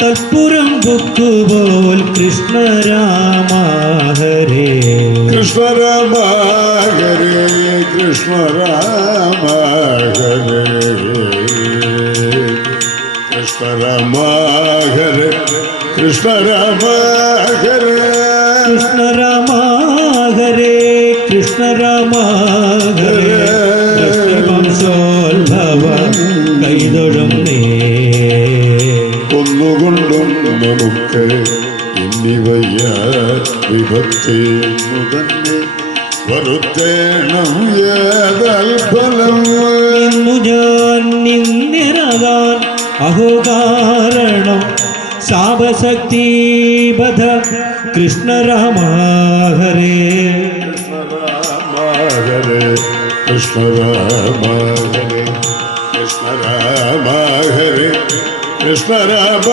തൽപുരം പൊക്കുപോൽ കൃഷ്ണ രാമ ഹരേ കൃഷ്ണ രാമ ഹരേ കൃഷ്ണ രാമ ഹരേ കൃഷ്ണ രാമ ഹരേ കൃഷ്ണ രാമ ഹരേ കൃഷ്ണ രാമ ഹരേ കൃഷ്ണ രാമ ഹരേ വംശോത്ഭവ കൈതൊഴും നേ ഒന്നുകൊണ്ടും നമുക്ക് ഇന്നിവയ്യ വിഭക്തി തന്നെ വരുത്തേണം ഏതൽഫലം ഇന്നു ഞാൻ നിന്നിറകാൻ അഹോകാരണം ശാപശക്തി ബധ കൃഷ്ണ രാമ ഹരേ കൃഷ്ണ രാമ ഹരേ കൃഷ്ണ രാമ ഹരേ കൃഷ്ണ രാമ